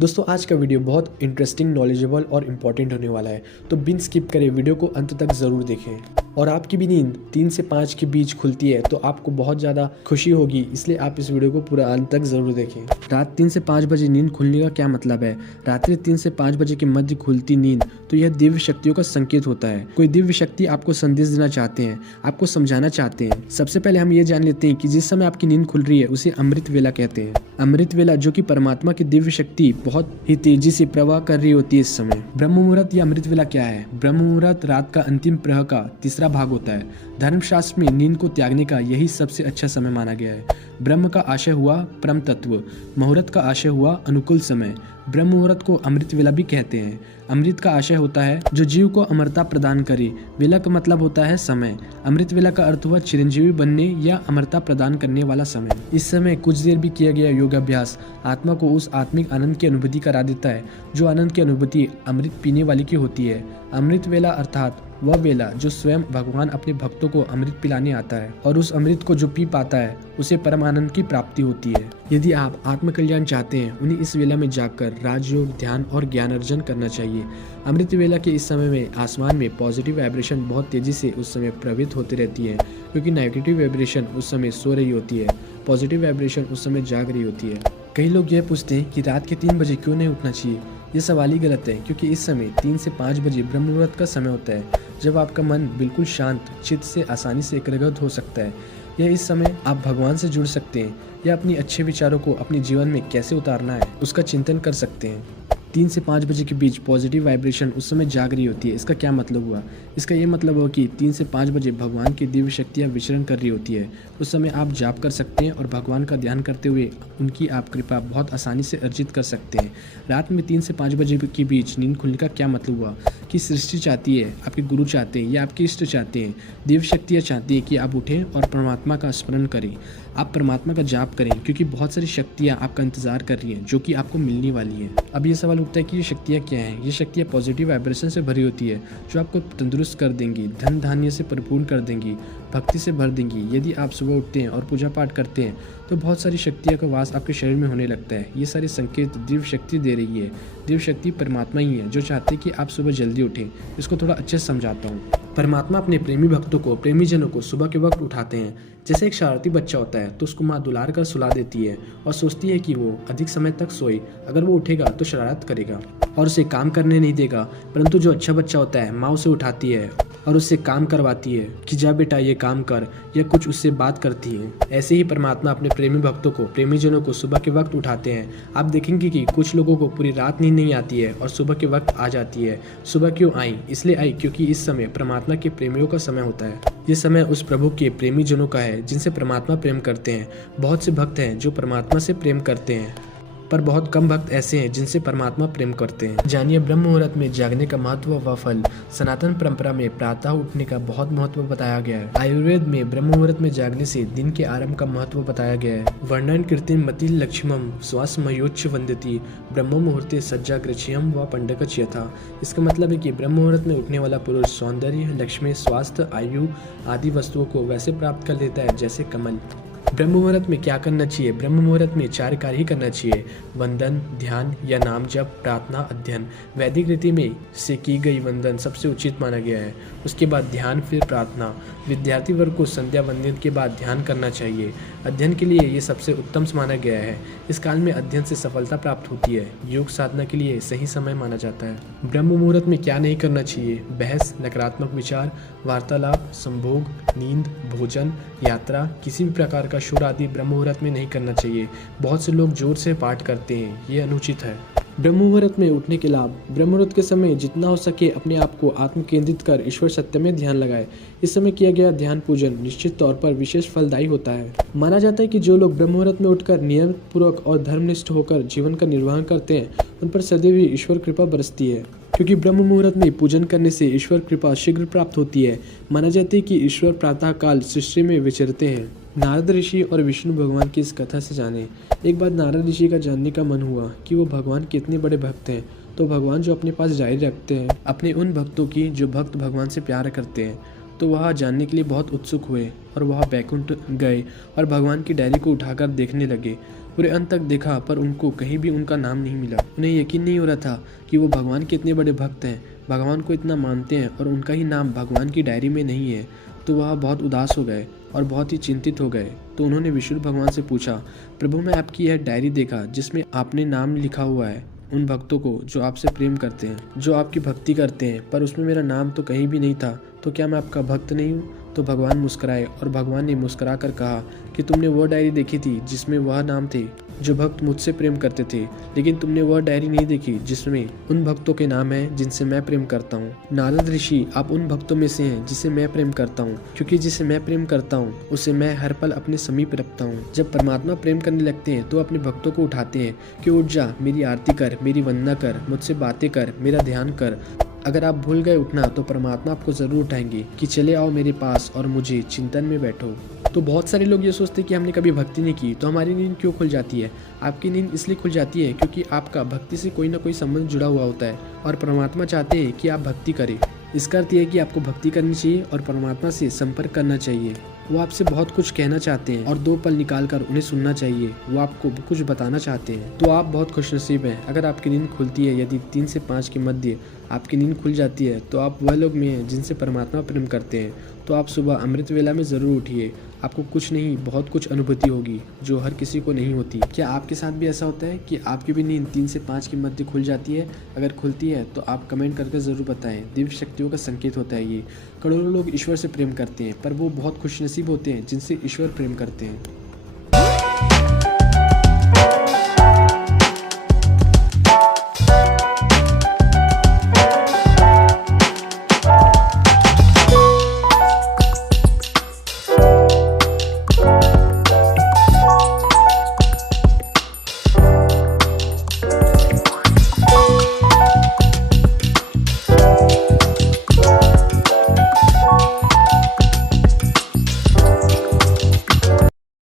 दोस्तों आज का वीडियो बहुत इंटरेस्टिंग, नॉलेजेबल और इम्पोर्टेंट होने वाला है, तो बिन स्किप करें वीडियो को अंत तक ज़रूर देखें। और आपकी भी नींद 3 से 5 के बीच खुलती है तो आपको बहुत ज़्यादा खुशी होगी, इसलिए आप इस वीडियो को पूरा अंत तक ज़रूर देखें। रात 3 से 5 बजे नींद खुलने का क्या मतलब है? रात्रि 3 से 5 बजे के मध्य खुलती नींद तो यह दिव्य शक्तियों का संकेत होता है। कोई दिव्य शक्ति आपको संदेश देना चाहते हैं, आपको समझाना चाहते हैं। सबसे पहले हम ये जान लेते हैं कि जिस समय आपकी नींद खुल रही है उसे अमृत वेला कहते हैं। अमृत वेला जो कि परमात्मा की दिव्य शक्ति बहुत ही तेजी से प्रवाह कर रही होती है इस समय। ब्रह्म मुहूर्त या अमृत वेला क्या है? ब्रह्म मुहूर्त रात का अंतिम प्रहर का तीसरा भाग होता है। धर्मशास्त्र में नींद को त्यागने का यही सबसे अच्छा समय माना गया है। ब्रह्म का आशय हुआ परम तत्व, मुहूर्त का आशय हुआ अनुकूल समय। ब्रह्म मुहूर्त को अमृत वेला भी कहते हैं। अमृत का आशय होता है जो जीव को अमरता प्रदान करे। वेला का मतलब होता है समय। अमृत वेला का अर्थ हुआ चिरंजीवी बनने या अमरता प्रदान करने वाला समय। इस समय कुछ देर भी किया गया योगाभ्यास आत्मा को उस आत्मिक आनंद की अनुभूति करा देता है जो आनंद की अनुभूति अमृत पीने वाली की होती है। अमृत वेला अर्थात वह वेला जो स्वयं भगवान अपने भक्तों को अमृत पिलाने आता है, और उस अमृत को जो पी पाता है उसे परम आनंद की प्राप्ति होती है। यदि आप आत्मकल्याण चाहते हैं उन्हें इस वेला में जाकर राजयोग, ध्यान और ज्ञान अर्जन करना चाहिए। अमृत वेला के इस समय में आसमान में पॉजिटिव वाइब्रेशन बहुत तेजी से उस समय प्रभावित होती रहती है, क्योंकि नेगेटिव वाइब्रेशन उस समय सो रही होती है, पॉजिटिव वाइब्रेशन उस समय जाग रही होती है। कई लोग यह पूछते हैं कि रात के 3 बजे क्यों नहीं उठना चाहिए। ये सवाल ही गलत है, क्योंकि इस समय 3 से 5 बजे ब्रह्म मुहूर्त का समय होता है, जब आपका मन बिल्कुल शांत चित्त से आसानी से एकाग्रत हो सकता है। यह इस समय आप भगवान से जुड़ सकते हैं या अपनी अच्छे विचारों को अपने जीवन में कैसे उतारना है उसका चिंतन कर सकते हैं। 3 से 5 बजे के बीच पॉजिटिव वाइब्रेशन उस समय जाग रही होती है। इसका क्या मतलब हुआ? इसका ये मतलब हुआ कि 3 से 5 बजे भगवान की दिव्य शक्तियाँ विचरण कर रही होती है। उस समय आप जाप कर सकते हैं और भगवान का ध्यान करते हुए उनकी आप कृपा बहुत आसानी से अर्जित कर सकते हैं। रात में 3 से 5 बजे के बीच नींद खुलने का क्या मतलब हुआ कि सृष्टि चाहती है, आपके गुरु चाहते हैं या आपके इष्ट चाहते हैं, दिव्य शक्तियाँ चाहती है कि आप उठें और परमात्मा का स्मरण करें, आप परमात्मा का जाप करें, क्योंकि बहुत सारी शक्तियाँ आपका इंतजार कर रही हैं जो कि आपको मिलने वाली हैं। अब ये सवाल उठता है कि ये शक्तियाँ क्या हैं? ये शक्तियाँ पॉजिटिव वाइब्रेशन से भरी होती है जो आपको तंदुरुस्त कर देंगी, धन धान्य से परिपूर्ण कर देंगी, भक्ति से भर देंगी। यदि आप सुबह उठते हैं और पूजा पाठ करते हैं तो बहुत सारी शक्तियों का वास आपके शरीर में होने लगता है। ये सारे संकेत दिव्य शक्ति दे रही है। दिव्य शक्ति परमात्मा ही है जो चाहते हैं कि आप सुबह जल्दी उठें। इसको थोड़ा अच्छे से समझाता हूँ। परमात्मा अपने प्रेमी भक्तों को, प्रेमी जनों को सुबह के वक्त उठाते हैं। जैसे एक शरारती बच्चा होता है तो उसको माँ दुलार कर सुला देती है और सोचती है कि वो अधिक समय तक सोए, अगर वो उठेगा तो शरारत करेगा और उसे काम करने नहीं देगा। परंतु जो अच्छा बच्चा होता है माँ उसे उठाती है और उससे काम करवाती है कि जा बेटा ये काम कर, या कुछ उससे बात करती है। ऐसे ही परमात्मा अपने प्रेमी भक्तों को, प्रेमी जनों को सुबह के वक्त उठाते हैं। आप देखेंगे कि कुछ लोगों को पूरी रात नींद नहीं आती है और सुबह के वक्त आ जाती है। सुबह क्यों आई? इसलिए आई क्योंकि इस समय परमात्मा के प्रेमियों का समय होता है। ये समय उस प्रभु के प्रेमी जनों का है जिनसे परमात्मा प्रेम करते हैं। बहुत से भक्त हैं जो परमात्मा से प्रेम करते हैं, पर बहुत कम भक्त ऐसे हैं जिनसे परमात्मा प्रेम करते हैं। जानिए ब्रह्म मुहूर्त में जागने का महत्व व फल। सनातन परंपरा में प्रातः उठने का बहुत महत्व बताया गया है। आयुर्वेद में ब्रह्म मुहूर्त में जागने से दिन के आरंभ का महत्व बताया गया है। वर्णन कीर्तिम मति लक्ष्मम श्वास मयोच्च वंदती ब्रह्म मुहूर्ते सज्जाग्रचियम व पंडकच यथा। इसका मतलब है कि ब्रह्म मुहूर्त में उठने वाला पुरुष सौंदर्य, लक्ष्मी, स्वास्थ्य, आयु आदि वस्तुओं को वैसे प्राप्त कर लेता है जैसे कमल। ब्रह्म मुहूर्त में क्या करना चाहिए? ब्रह्म मुहूर्त में 4 कार्य ही करना चाहिए: वंदन, ध्यान या नाम जप, प्रार्थना, अध्ययन। वैदिक रीति में से की गई वंदन सबसे उचित माना गया है, उसके बाद ध्यान, फिर प्रार्थना। विद्यार्थी वर्ग को संध्या वंदन के बाद ध्यान करना चाहिए। अध्ययन के लिए ये सबसे उत्तम माना गया है। इस काल में अध्ययन से सफलता प्राप्त होती है। योग साधना के लिए सही समय माना जाता है। ब्रह्म मुहूर्त में क्या नहीं करना चाहिए? बहस, नकारात्मक विचार, वार्तालाप, संभोग, नींद, भोजन, यात्रा, किसी भी प्रकार का शोर आदि ब्रह्म मुहूर्त में नहीं करना चाहिए। बहुत से लोग जोर से पाठ करते हैं, ये अनुचित है। ब्रह्म मुहूर्त में उठने के लाभ। ब्रह्म मुहूर्त के समय जितना हो सके अपने आप को आत्म केंद्रित कर ईश्वर सत्य में ध्यान लगाए। इस समय किया गया ध्यान पूजन निश्चित तौर पर विशेष फलदायी होता है। माना जाता है कि जो लोग ब्रह्म मुहूर्त में उठकर नियमित पूर्वक और धर्मनिष्ठ होकर जीवन का निर्वाह करते हैं उन पर सदैव ईश्वर कृपा बरसती है, क्योंकि ब्रह्म मुहूर्त में पूजन करने से ईश्वर कृपा शीघ्र प्राप्त होती है। माना जाता है कि ईश्वर प्रातः काल सृष्टि में विचरते हैं। नारद ऋषि और विष्णु भगवान की इस कथा से जाने। एक बार नारद ऋषि का जानने का मन हुआ कि वो भगवान कितने बड़े भक्त हैं। तो भगवान जो अपने पास जारी रखते हैं अपने उन भक्तों की जो भक्त भगवान से प्यार करते हैं, तो वह जानने के लिए बहुत उत्सुक हुए और वह बैकुंठ गए और भगवान की डायरी को उठाकर देखने लगे। पूरे अंत तक देखा पर उनको कहीं भी उनका नाम नहीं मिला। उन्हें यकीन नहीं हो रहा था कि वो भगवान के इतने बड़े भक्त हैं, भगवान को इतना मानते हैं और उनका ही नाम भगवान की डायरी में नहीं है। तो वह बहुत उदास हो गए और बहुत ही चिंतित हो गए। तो उन्होंने विष्णु भगवान से पूछा, प्रभु मैं आपकी यह डायरी देखा जिसमें आपने नाम लिखा हुआ है उन भक्तों को जो आपसे प्रेम करते हैं, जो आपकी भक्ति करते हैं, पर उसमें मेरा नाम तो कहीं भी नहीं था, तो क्या मैं आपका भक्त नहीं हूँ? तो भगवान मुस्कुराए और भगवान ने मुस्कुरा कर कहा कि तुमने वह डायरी देखी थी जिसमें वह नाम थे जो भक्त मुझसे प्रेम करते थे, लेकिन तुमने वह डायरी नहीं देखी जिसमें उन भक्तों के नाम हैं जिनसे मैं प्रेम करता हूँ। नारद ऋषि, आप उन भक्तों में से हैं जिसे मैं प्रेम करता हूँ, क्योंकि जिसे मैं प्रेम करता हूँ उसे मैं हर पल अपने समीप रखता हूँ। जब परमात्मा प्रेम करने लगते हैं तो अपने भक्तों को उठाते हैं कि उठ जा, मेरी आरती कर, मेरी वंदना कर, मुझसे बातें कर, मेरा ध्यान कर। अगर आप भूल गए उठना तो परमात्मा आपको ज़रूर उठाएंगे कि चले आओ मेरे पास और मुझे चिंतन में बैठो। तो बहुत सारे लोग ये सोचते हैं कि हमने कभी भक्ति नहीं की तो हमारी नींद क्यों खुल जाती है। आपकी नींद इसलिए खुल जाती है क्योंकि आपका भक्ति से कोई ना कोई संबंध जुड़ा हुआ होता है और परमात्मा चाहते हैं कि आप भक्ति करें। इसका अर्थ यह है कि आपको भक्ति करनी चाहिए और परमात्मा से संपर्क करना चाहिए। वो आपसे बहुत कुछ कहना चाहते हैं और 2 पल निकाल कर उन्हें सुनना चाहिए। वो आपको कुछ बताना चाहते हैं। तो आप बहुत खुशनसीब हैं अगर आपकी नींद खुलती है। यदि 3 से 5 के मध्य आपकी नींद खुल जाती है तो आप वह लोग में हैं जिनसे परमात्मा प्रेम करते हैं। तो आप सुबह अमृत वेला में ज़रूर उठिए। आपको कुछ नहीं बहुत कुछ अनुभूति होगी जो हर किसी को नहीं होती। क्या आपके साथ भी ऐसा होता है कि आपकी भी नींद 3 से 5 के मध्य खुल जाती है? अगर खुलती है तो आप कमेंट करके ज़रूर बताएं। दिव्य शक्तियों का संकेत होता है ये। करोड़ों लोग ईश्वर से प्रेम करते हैं पर वो बहुत खुशनसीब होते हैं जिनसे ईश्वर प्रेम करते हैं।